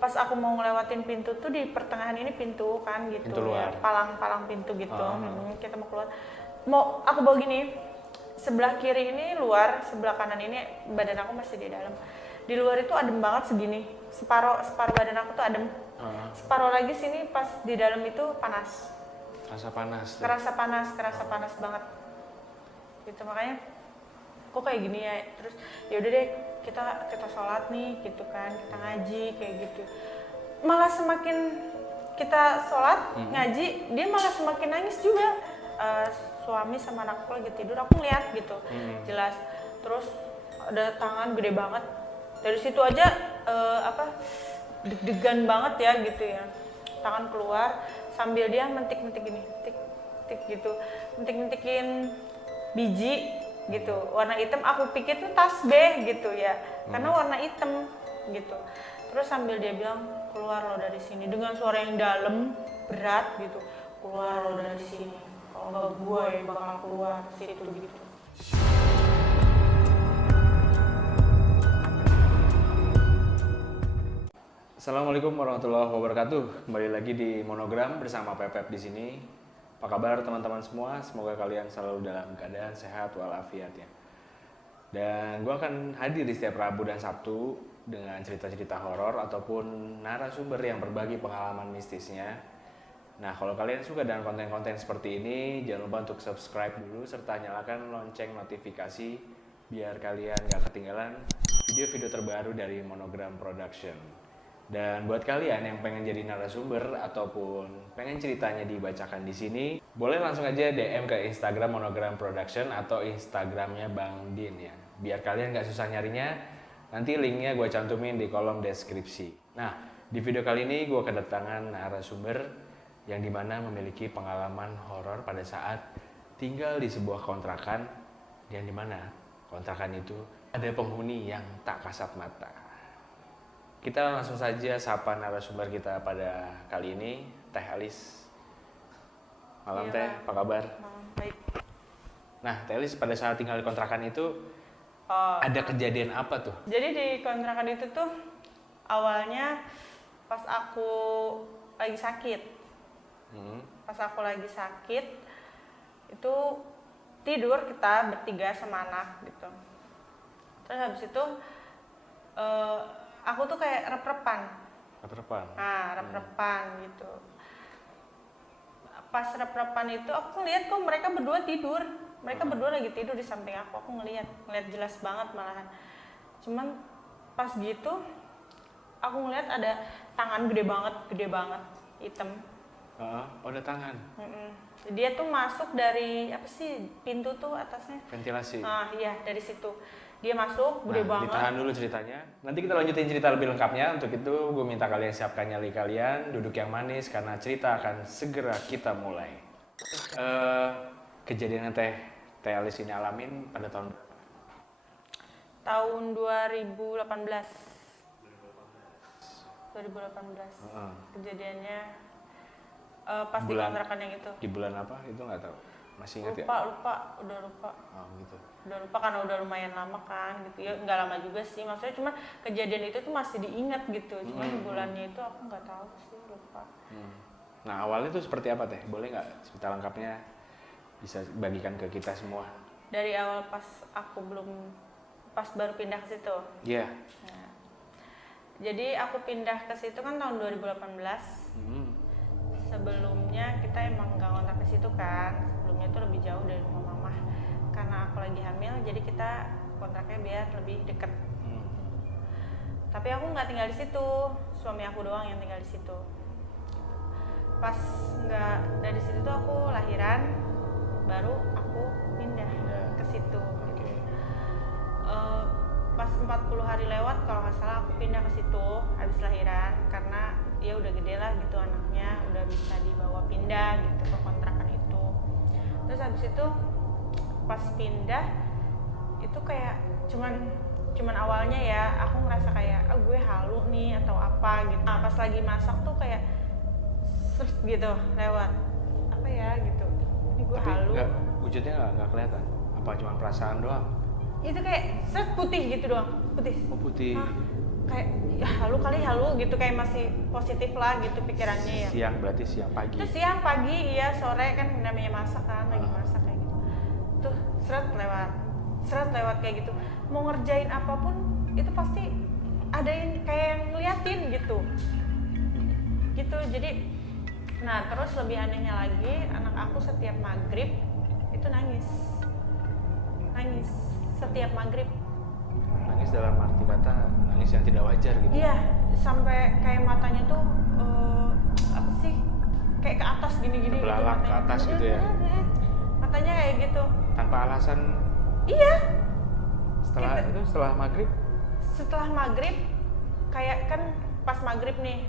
pas aku mau ngelewatin pintu tuh di pertengahan ini pintu kan gitu, Pintu luar. ya palang pintu gitu. Kita mau keluar, mau aku bawa gini, sebelah kiri ini luar, sebelah kanan ini badan aku masih di dalam. Di luar itu adem banget segini, separuh badan aku tuh adem, separuh lagi sini pas di dalam itu panas. Rasa panas tuh. kerasa panas banget gitu. Makanya kok kayak gini ya, terus ya udah deh kita sholat nih gitu kan, kita ngaji kayak gitu. Malah semakin kita sholat ngaji, dia malah semakin nangis juga. Suami sama anakku lagi tidur, aku ngeliat gitu jelas. Terus ada tangan gede banget, dari situ aja deg-degan banget ya gitu ya. Tangan keluar sambil dia mentik-mentik gini, tik gitu, mentik-mentikin biji gitu, warna hitam. Aku pikir tuh tasbih gitu ya, karena warna hitam gitu. Terus sambil dia bilang, keluar lo dari sini, dengan suara yang dalam berat gitu, keluar lo dari sini, kalau nggak gue bakal keluar situ gitu. Assalamualaikum warahmatullahi wabarakatuh. Kembali lagi di Monogram bersama Pepep di sini. Apa kabar teman-teman semua? Semoga kalian selalu dalam keadaan sehat walafiat ya. Dan gue akan hadir di setiap Rabu dan Sabtu dengan cerita-cerita horor ataupun narasumber yang berbagi pengalaman mistisnya. Nah, kalau kalian suka dengan konten-konten seperti ini, jangan lupa untuk subscribe dulu serta nyalakan lonceng notifikasi biar kalian gak ketinggalan video-video terbaru dari Monogram Production. Dan buat kalian yang pengen jadi narasumber ataupun pengen ceritanya dibacakan di sini, boleh langsung aja DM ke Instagram Monogram Production atau Instagramnya Bang Din ya. Biar kalian gak susah nyarinya, nanti linknya gue cantumin di kolom deskripsi. Nah, di video kali ini gue kedatangan narasumber yang dimana memiliki pengalaman horor pada saat tinggal di sebuah kontrakan, yang dimana kontrakan itu ada penghuni yang tak kasat mata. Kita langsung saja sapa narasumber kita pada kali ini, Teh Elis. Malam Iya, Teh, apa kabar? Baik. Nah, Teh Elis pada saat tinggal di kontrakan itu ada kejadian apa tuh? Jadi di kontrakan itu tuh awalnya pas aku lagi sakit. Pas aku lagi sakit itu tidur kita bertiga sama anak gitu. Terus habis itu aku tuh kayak rep-repan. Nah, rep-repan gitu. Pas rep-repan itu aku ngeliat kok mereka berdua tidur. Mereka berdua lagi tidur di samping aku ngeliat jelas banget malahan. Cuman pas gitu aku ngeliat ada tangan gede banget, hitam. Oh, ada tangan. Dia tuh masuk dari apa sih, pintu tuh atasnya? Ventilasi. Iya, dari situ. Dia masuk, gede banget. Ditahan dulu ceritanya. Nanti kita lanjutin cerita lebih lengkapnya. Untuk itu, gue minta kalian siapkan nyali kalian, duduk yang manis, karena cerita akan segera kita mulai. Kejadian yang Teh Elis ini alamin pada tahun berapa? Tahun 2018. Kejadiannya pas di kontrakan yang itu. Di bulan apa? Itu nggak tahu. Masih ingat ya? Udah lupa. Oh gitu. Udah lupa karena udah lumayan lama kan gitu ya, nggak lama juga sih maksudnya, cuma kejadian itu tuh masih diingat gitu, cuma bulannya itu aku nggak tahu sih, lupa. Nah, awalnya tuh seperti apa Teh? Boleh nggak cerita lengkapnya bisa bagikan ke kita semua? Dari awal pas baru pindah ke situ. Iya. Nah, jadi aku pindah ke situ kan tahun 2018. Sebelumnya kita emang nggak ngontrak ke situ kan, sebelumnya tuh lebih jauh dari rumah mama. Karena aku lagi hamil, jadi kita kontraknya biar lebih deket. Tapi aku nggak tinggal di situ, suami aku doang yang tinggal di situ. Pas nggak dari situ tuh aku lahiran, baru aku pindah ke situ. Okay. Pas 40 hari lewat kalau nggak salah aku pindah ke situ habis lahiran, karena ya udah gede lah gitu anaknya, udah bisa dibawa pindah gitu ke kontrakan itu. Terus habis itu pas pindah itu kayak cuman awalnya ya aku ngerasa kayak gue halu nih atau apa gitu. Nah, pas lagi masak tuh kayak seret gitu lewat apa ya gitu, ini gue halu. Tapi wujudnya nggak kelihatan? Apa cuma perasaan doang? Itu kayak seret putih gitu doang, putih. Oh, putih. kayak ya halu gitu, kayak masih positif lah gitu pikirannya ya. Siang berarti siang pagi. Itu siang pagi iya sore kan namanya masak kan, lagi masak kayak gitu. Tuh seret lewat kayak gitu. Mau ngerjain apapun itu pasti ada yang kayak yang ngeliatin gitu. Gitu jadi nah terus lebih anehnya lagi anak aku setiap maghrib itu nangis setiap maghrib. Nangis dalam arti kata nangis yang tidak wajar gitu. Iya, sampai kayak matanya tuh apa sih? Kayak ke atas gini-gini gitu Terbelalak ke matanya. atas gitu ya. Matanya kayak gitu. Tanpa alasan. Iya. Setelah maghrib. Setelah maghrib, kayak kan pas maghrib nih.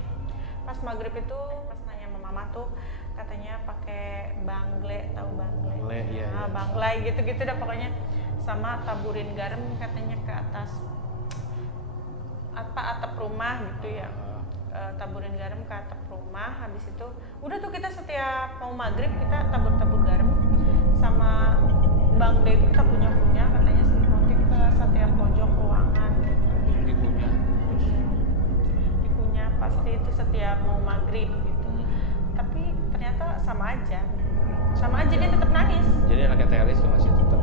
Pas maghrib itu pas nanya sama mama tuh katanya pakai bangle, tahu bangle? Bangle, iya. Nah, banglai gitu-gitu dah pokoknya. Sama taburin garam katanya ke atas atap rumah gitu ya. Taburin garam ke atap rumah. Habis itu udah tuh kita setiap mau maghrib kita tabur garam sama bangle itu kita punya katanya semprotin ke setiap pojok ruangan. Dipunya pasti itu setiap mau maghrib gitu. Tapi ternyata sama aja dia tetap nangis. Jadi anaknya Telis tuh masih tetap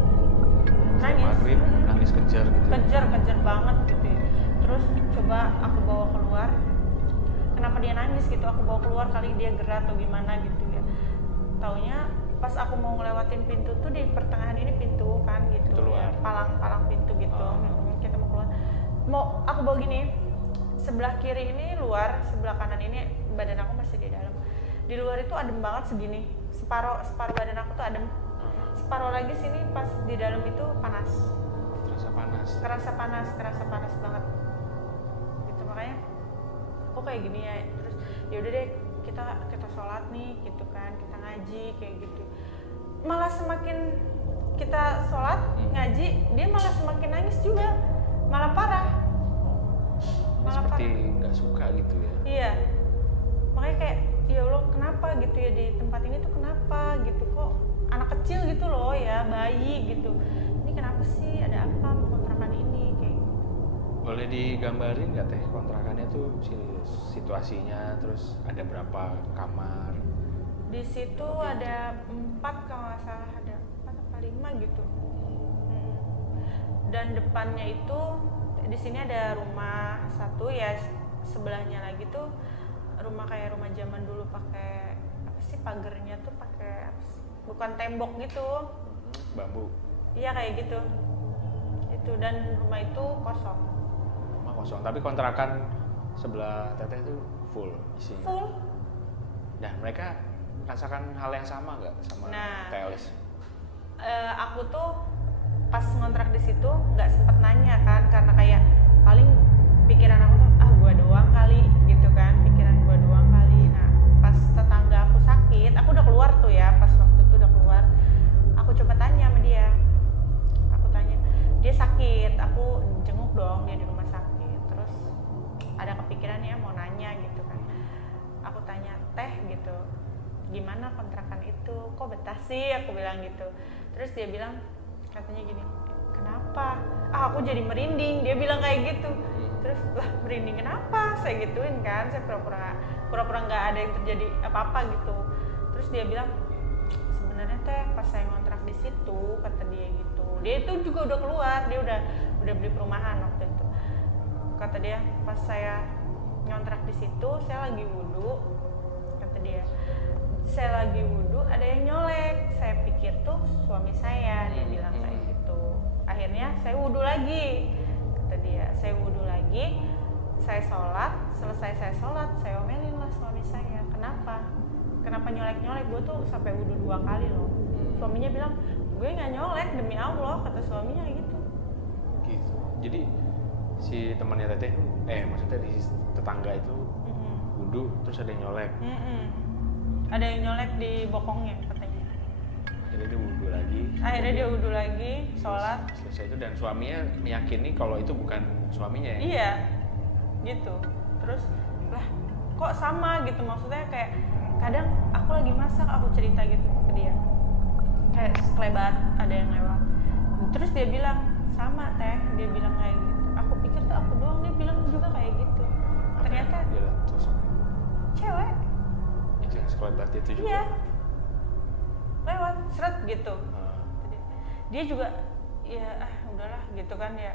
nangis. Maghrib nangis kejar gitu. Kejar banget gitu ya. Terus coba aku bawa keluar. Kenapa dia nangis gitu? Aku bawa keluar kali dia gerah atau gimana gitu ya. Taunya pas aku mau ngelewatin pintu tuh di pertengahan ini pintu kan gitu ya. Palang pintu gitu. Kita mau keluar. Mau aku bawa gini. Sebelah kiri ini luar, sebelah kanan ini badan aku masih di dalam. Di luar itu adem banget segini. Separuh badan aku tuh adem. Separuh lagi sini pas di dalam itu panas. Kerasa panas banget. Gitu makanya kok kayak gini ya. Terus ya udah deh kita sholat nih gitu kan, kita ngaji kayak gitu. Malah semakin kita sholat ngaji, dia malah semakin nangis juga, malah parah. Seperti nggak suka gitu ya. Iya. Makanya kayak ya Allah kenapa gitu ya di tempat ini tuh kenapa gitu kok anak kecil gitu loh ya bayi gitu. Ini kenapa sih ada apa kontrakan ini kayak gitu. Boleh digambarin nggak teh kontrakannya tuh situasinya, terus ada berapa kamar? Di situ ada 4 kalau nggak salah, ada 4 atau 5 gitu. Dan depannya itu di sini ada rumah satu ya, sebelahnya lagi tuh rumah kayak rumah zaman dulu pakai apa sih pagernya tuh pakai apa sih? Bukan tembok gitu. Bambu. Iya kayak gitu. Itu dan rumah itu kosong. Rumah kosong, tapi kontrakan sebelah teteh tuh full isinya. Full. Nah, mereka rasakan hal yang sama nggak sama Telis? Aku tuh pas ngontrak di situ nggak sempet nanya kan, karena kayak paling pikiran aku tuh gua doang kali gitu kan, pikiran gua doang kali. Nah pas tetangga aku sakit, aku udah keluar tuh ya, pas waktu itu udah keluar, aku coba tanya sama dia, dia sakit, aku jenguk dong dia di rumah sakit. Terus ada kepikiran ya mau nanya gitu kan, aku tanya teh gitu, gimana kontrakan itu, kok betah sih, aku bilang gitu. Terus dia bilang katanya gini, kenapa? Aku jadi merinding, dia bilang kayak gitu. Terus lah merinding kenapa? Saya gituin kan, saya pura-pura nggak ada yang terjadi apa-apa gitu. Terus dia bilang sebenarnya teh pas saya ngontrak di situ, kata dia gitu. Dia itu juga udah keluar, dia udah beli perumahan waktu itu. Kata dia pas saya ngontrak di situ, saya lagi wudhu, kata dia. Saya lagi wudhu, ada yang nyolek. Saya pikir tuh suami saya, dia bilang kayak gitu. Akhirnya saya wudhu lagi, kata dia. Saya wudhu lagi, saya sholat. Selesai saya sholat, saya omelin lah suami saya. Kenapa nyolek-nyolek? Gue tuh sampai wudhu 2 kali loh. Suaminya bilang, gue nggak nyolek demi Allah, kata suaminya gitu. Gitu. Jadi si temannya teteh, maksudnya di tetangga itu wudhu terus ada yang nyolek. Ada yang nyolek di bokongnya katanya. Akhirnya dia wudhu lagi. Dia wudhu lagi, sholat. Selesai itu dan suaminya meyakini kalau itu bukan suaminya ya? Iya, gitu. Terus lah kok sama gitu, maksudnya kayak kadang aku lagi masak, aku cerita gitu ke dia. Kayak sekelebat ada yang lewat. Terus dia bilang sama teh, dia bilang kayak gitu. Aku pikir tuh aku doang, dia bilang juga kayak gitu. Ternyata dia lihat sosok cewek. itu yang sekelebat itu juga. Iya, lewat seret gitu. Dia juga ya udahlah gitu kan ya,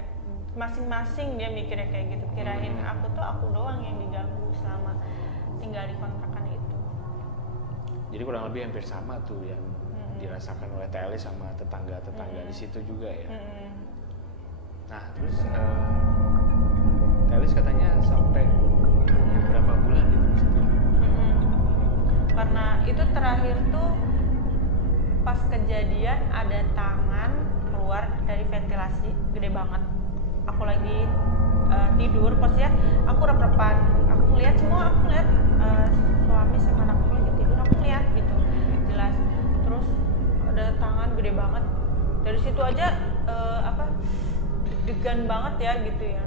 masing-masing dia mikirnya kayak gitu. Kirain aku doang yang diganggu selama tinggal di kontrakan itu. Jadi kurang lebih hampir sama tuh yang dirasakan oleh Telis sama tetangga-tetangga di situ juga ya. Nah terus Telis katanya sampai berapa bulan gitu di situ? Karena itu terakhir tuh pas kejadian ada tangan keluar dari ventilasi gede banget. Aku lagi tidur, posnya aku rep-repan, aku ngeliat suami sama anakku lagi tidur, aku ngeliat gitu jelas. Terus ada tangan gede banget, dari situ aja deg-degan banget ya gitu ya.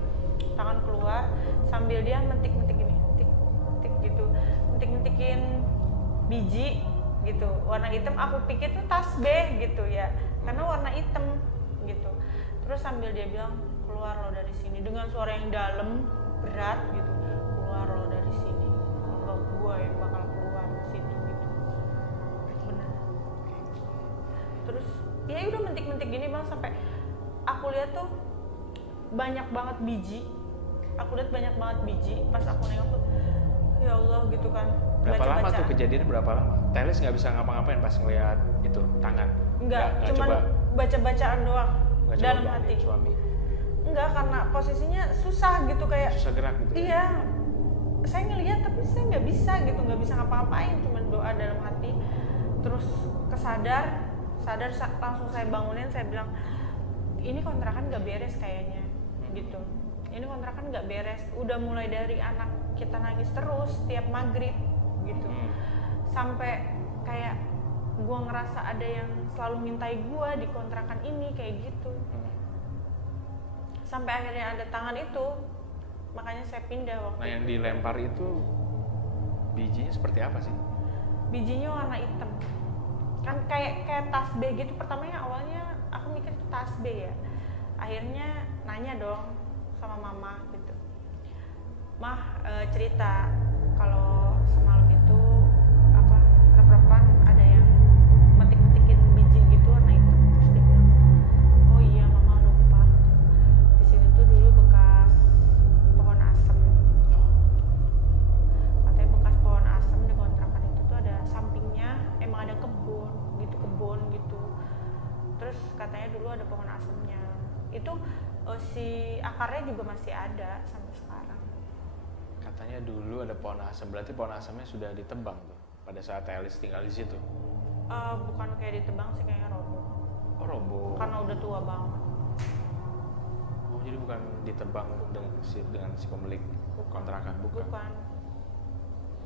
Tangan keluar sambil dia mentik-mentik gini, mentik gitu, mentik-mentikin biji gitu, warna hitam. Aku pikir tuh tasbih gitu ya, karena warna hitam gitu. Terus sambil dia bilang, keluar lo dari sini, dengan suara yang dalam berat gitu, keluar lo dari sini, kalau gua yang bakal keluar ke situ gitu. Bener. Terus ya udah mentik-mentik gini bang, sampai aku lihat tuh banyak banget biji. Pas aku nengok tuh, ya Allah gitu kan. Berapa lama tuh kejadian, berapa lama? Telis nggak bisa ngapa-ngapain pas ngeliat itu tangan? Enggak, cuman baca-bacaan doang dalam hati. Suami? Enggak, karena posisinya susah gitu, kayak susah gerak gitu. Iya, saya ngeliat tapi saya nggak bisa gitu, nggak bisa ngapa-ngapain, cuman doa dalam hati. Terus sadar langsung saya bangunin, saya bilang ini kontrakan nggak beres kayaknya gitu. Ini kontrakan nggak beres, udah mulai dari anak kita nangis terus tiap maghrib gitu, sampai kayak gua ngerasa ada yang selalu mintai gua di kontrakan ini kayak gitu. Sampai akhirnya ada tangan itu, makanya saya pindah waktu. Nah yang dilempar itu bijinya seperti apa sih? Bijinya warna hitam, kan kayak tasbih gitu. Pertamanya awalnya aku mikir itu tasbih ya, akhirnya nanya dong sama mama gitu, mah cerita kalau semalam itu rep-repan ada yang metik-metikin biji gitu warna hitam. Terus dia bilang, oh iya mama lupa, di sini tuh dulu bekas pohon asem. Katanya bekas pohon asem di kontrakan itu tuh ada sampingnya emang ada kebun gitu. Terus katanya dulu ada pohon asemnya itu, si akarnya juga masih ada sampai sekarang. Katanya dulu ada pohon asem, berarti pohon asemnya sudah ditebang tuh pada saat Telis tinggal di situ? Bukan kayak ditebang sih, kayaknya roboh. Oh roboh. Karena udah tua banget. Oh jadi bukan ditebang dengan si pemilik kontrakan, bukan?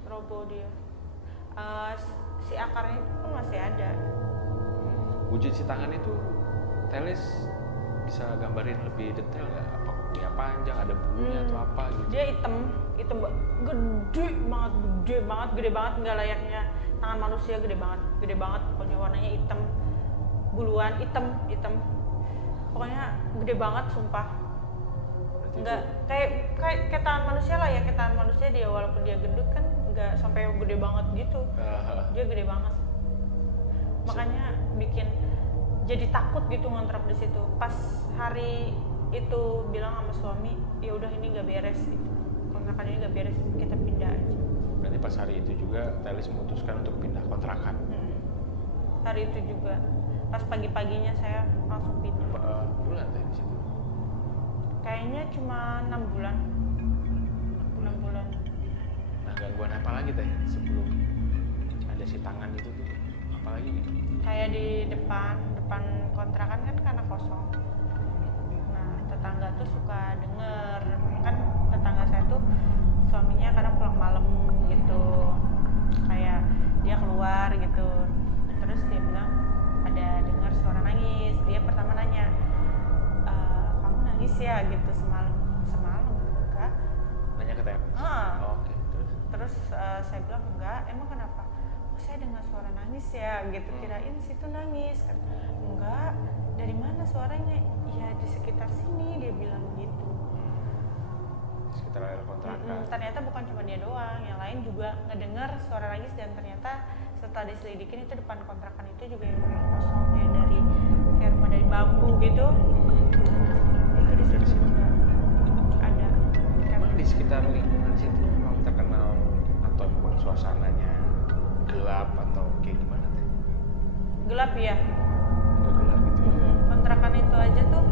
Roboh dia. Si akarnya pun masih ada. Wujud si tangan itu Telis bisa gambarin lebih detail nggak? Apa dia panjang, ada bulunya atau apa gitu? Dia hitam gede banget, nggak layaknya tangan manusia, gede banget. Pokoknya warnanya hitam, buluan hitam. Pokoknya gede banget, sumpah. Nggak kayak tangan manusia lah ya, kayak tangan manusia dia, walaupun dia gendut kan nggak sampai gede banget gitu. Dia gede banget. Makanya bikin jadi takut gitu ngontrak di situ. Pas hari itu bilang sama suami, ya udah ini nggak beres gitu, kontrakan ini nggak beres, kita pindah aja. Berarti pas hari itu juga Telis memutuskan untuk pindah kontrakan. Hari itu juga pas pagi-paginya saya langsung pindah. Berapa bulan teh di situ? Kayaknya cuma 6 bulan. 6 bulan. Nah gangguan apa lagi teh sebelum ada si tangan itu tuh? Apa lagi gitu? Kayak di depan kontrakan kan karena kosong. Nah tetangga tuh suka denger, kan tetangga saya tuh suaminya kadang pulang malam gitu, kayak dia keluar gitu, terus dia bilang ada dengar suara nangis. Dia pertama nanya, kamu nangis ya gitu semalam enggak? Nanya ke Telis? Oke. Terus saya bilang enggak, emang kenapa? Saya dengar suara nangis ya gitu, kirain situ nangis kan. Enggak, dari mana suaranya? Ya di sekitar sini, dia bilang gitu. sekitar area kontrakan. Ternyata bukan cuma dia doang, yang lain juga ngedengar suara Ragis, dan ternyata setelah diselidikin itu depan kontrakan itu juga yang kosong, yang dari kayak rumah dari bambu gitu. Itu di situ juga ada. Emang di sekitar lingkungan situ memang terkenal atau memang suasananya gelap atau kayak gimana teh? Gelap ya. Agak gelap gitu ya. Kontrakan itu aja tuh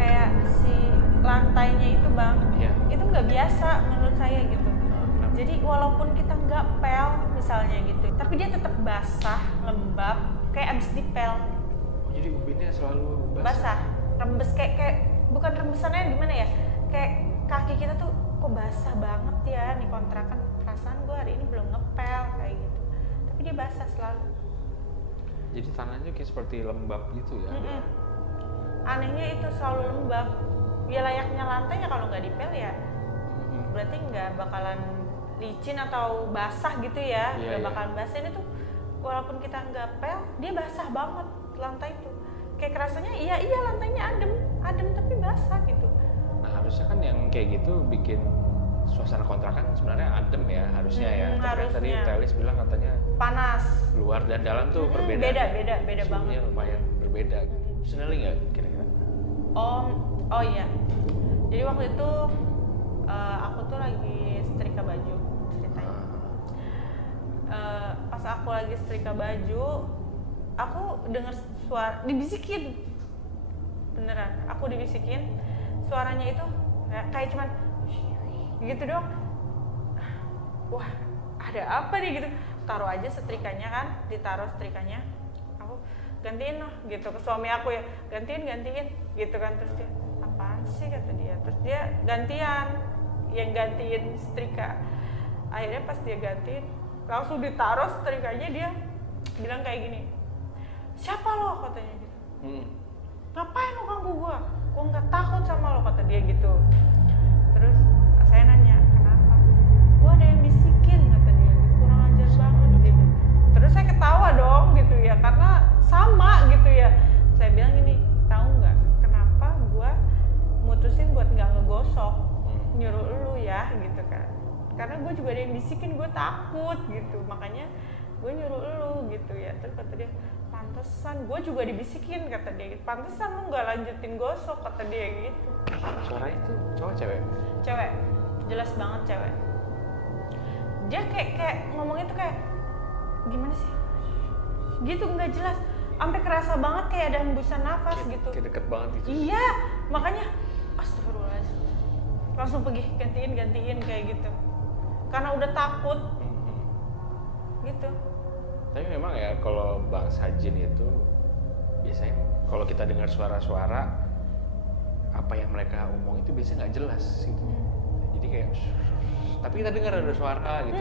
kayak si lantainya itu bang, Iya. itu nggak biasa menurut saya gitu. Kenapa? Jadi walaupun kita nggak pel misalnya gitu, tapi dia tetap basah, lembab, kayak abis dipel. Oh, jadi ubinnya selalu Basah, rembes kayak bukan rembesannya gimana ya? Kayak kaki kita tuh kok basah banget ya nih kontrakan. Perasaan gue hari ini belum ngepel kayak gitu. Tapi dia basah selalu. Jadi tanahnya kayak seperti lembab gitu ya. Anehnya itu selalu lembab. Ya layaknya lantai ya kalau nggak dipel ya. Berarti nggak bakalan licin atau basah gitu ya. Iya, Nggak iya. bakalan basah. Ini tuh walaupun kita nggak pel, dia basah banget lantai itu. Kayak kerasanya iya lantainya adem tapi basah gitu. Nah harusnya kan yang kayak gitu bikin suasana kontrakan sebenarnya adem ya harusnya ya. Tapi kan tadi harusnya. Telis bilang katanya Panas. luar dan dalam tuh berbeda. Beda Suhunya banget. lumayan berbeda. Personally nggak kira-kira? Oh iya. Jadi waktu itu aku tuh lagi setrika baju ceritanya. Pas aku lagi setrika baju, aku dengar suara dibisikin. Beneran, aku dibisikin. Suaranya itu kayak cuman gitu doang. Wah, ada apa nih gitu. Taruh aja setrikanya kan, ditaruh setrikanya. Aku gantiin loh gitu ke suami aku ya, gantiin gitu kan. Terus dia, apaan sih kata dia. Terus dia gantian, yang gantiin setrika. Akhirnya pas dia gantiin, langsung ditaruh setrikanya, dia bilang kayak gini, siapa lo katanya gitu. Ngapain lo ganggu gua nggak takut sama lo kata dia gitu. Terus saya nanya kenapa, gua ada yang bisikin kata dia, kurang ajar banget gitu. Terus saya ketawa dong gitu ya, karena sama gitu ya. Saya bilang gini, tahu nggak kenapa gua mutusin buat nggak ngegosok, nyuruh lu ya gitu kan, karena gue juga ada yang bisikin, gue takut gitu, makanya gue nyuruh lu gitu ya. Terus kata dia, pantesan gue juga dibisikin kata dia gitu, pantesan lu nggak lanjutin gosok kata dia gitu. Suaranya itu cowok cewek? Cewek, jelas banget cewek. Dia kayak ngomongnya tuh kayak gimana sih gitu, nggak jelas, sampai kerasa banget kayak ada hembusan nafas gitu. Kayak deket banget gitu. Iya, makanya astagfirullahaladzim, langsung pergi gantiin kayak gitu, karena udah takut gitu. Tapi memang ya kalau bangsa jin itu biasanya kalau kita dengar suara-suara apa yang mereka omong itu biasanya nggak jelas gitu. Jadi kayak tapi kita dengar ada suara gitu.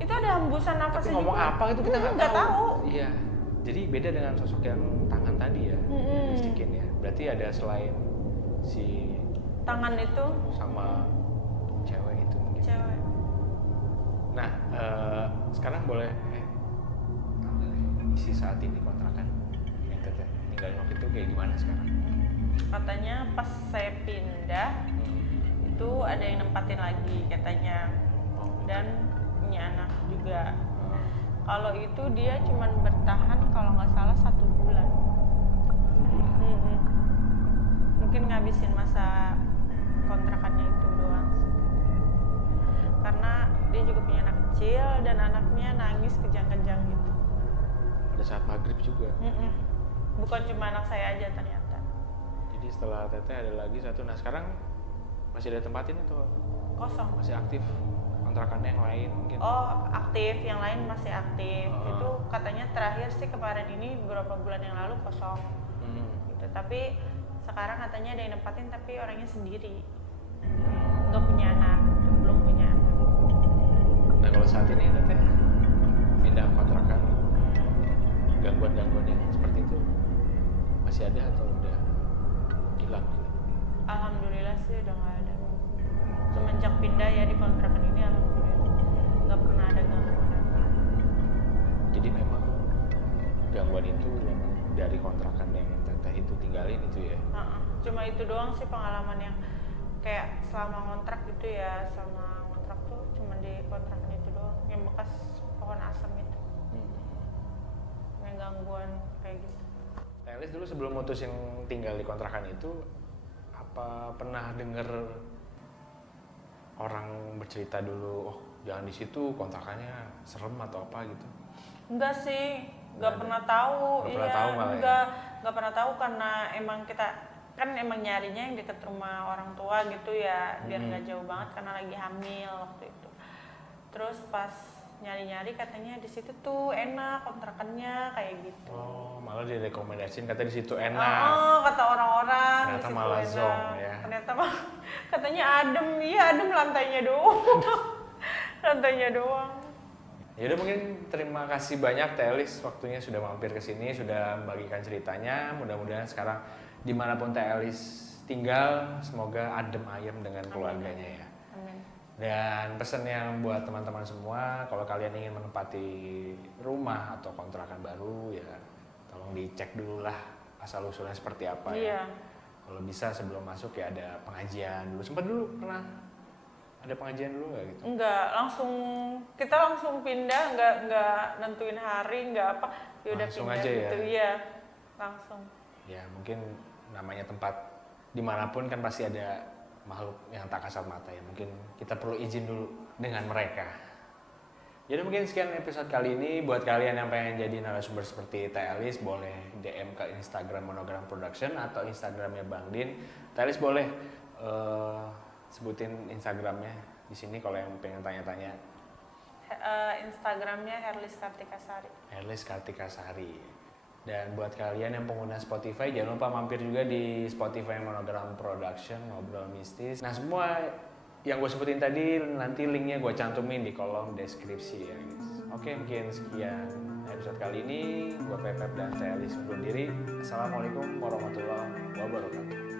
Itu ada hembusan nafas. Tapi ngomong apa itu kita nggak tahu. Iya. Jadi beda dengan sosok yang tangan tadi ya, bisikin ya. Berarti ada selain si tangan itu sama cewek itu mungkin. cewek. Nah, sekarang boleh isi saat ini kontrakan yang teteh tinggalin waktu itu kayak gimana sekarang? Katanya pas saya pindah itu ada yang nempatin lagi katanya, dan punya anak juga. Kalau itu dia cuman bertahan kalau nggak salah 1 bulan. Mungkin ngabisin masa kontrakannya itu doang. Karena dia juga punya anak kecil dan anaknya nangis kejang-kejang gitu. Pada saat maghrib juga. Bukan cuma anak saya aja ternyata. Jadi setelah teteh ada lagi satu. Nah sekarang masih ada tempatin atau Kosong. masih aktif kontrakannya yang lain mungkin? Oh aktif, yang lain masih aktif. Itu katanya terakhir sih kemarin ini beberapa bulan yang lalu kosong. Gitu. Tapi sekarang katanya ada yang nempatin tapi orangnya sendiri, nggak punya anak, belum punya anak. Nah kalau saat ini teteh pindah kontrakan, gangguan-gangguan yang seperti itu masih ada atau udah hilang? Alhamdulillah sih udah nggak ada. Semenjak pindah ya di kontrakan ini alhamdulillah nggak pernah ada gangguan apa. Jadi memang gangguan itu memang dari kontrakan yang teteh itu tinggalin itu ya? Cuma itu doang sih pengalaman yang kayak selama kontrak gitu ya, selama kontrak tuh cuma di kontrakan itu doang yang bekas pohon asam itu, yang gangguan kayak gitu. Teh Elis dulu sebelum mutusin tinggal di kontrakan itu, apa pernah denger orang bercerita dulu, oh jangan di situ kontrakannya serem atau apa gitu? Enggak sih, Nggak nggak ada. pernah tahu. Nggak pernah Iya, tahu malah ya? nggak pernah tahu karena emang kita kan emang nyarinya yang deket rumah orang tua gitu ya, biar nggak jauh banget karena lagi hamil waktu itu. Terus pas nyari-nyari katanya di situ tuh enak kontrakannya kayak gitu. Oh, malah direkomendasiin kata di situ enak. Oh, kata orang-orang. Ternyata di situ malah enak. zonk ya. Ternyata katanya adem, iya adem lantainya doang. Lantainya doang. Ya udah, mungkin terima kasih banyak Teh Elis waktunya sudah mampir ke sini, sudah membagikan ceritanya. Mudah-mudahan sekarang dimanapun Teh Elis tinggal, semoga adem ayem dengan keluarganya ya. Amin. Dan pesan yang buat teman-teman semua, kalau kalian ingin menempati rumah atau kontrakan baru ya, tolong dicek dulu lah asal usulnya seperti apa ya. Iya. Kalau bisa sebelum masuk ya ada pengajian dulu. Sempat dulu pernah ada pengajian dulu nggak gitu? Enggak, kita langsung pindah, enggak nentuin hari, enggak apa, ya udah Langsung pindah aja ya? gitu, iya, langsung. Ya mungkin namanya tempat dimanapun kan pasti ada makhluk yang tak kasat mata ya. Mungkin kita perlu izin dulu dengan mereka. Jadi mungkin sekian episode kali ini. Buat kalian yang pengen jadi narasumber seperti Teh Elis, boleh DM ke Instagram Monogram Production atau Instagramnya Bang Din. Teh Elis boleh sebutin Instagramnya di sini kalau yang pengen tanya-tanya. Instagramnya Herlis Kartikasari. Herlis Kartikasari. Dan buat kalian yang pengguna Spotify, jangan lupa mampir juga di Spotify Monogram Production, Ngobrol Mistis. Nah semua yang gue sebutin tadi nanti linknya gue cantumin di kolom deskripsi ya guys. Oke, mungkin sekian episode kali ini. Gue Pepep dan Teh Elis undur diri. Assalamualaikum warahmatullahi wabarakatuh.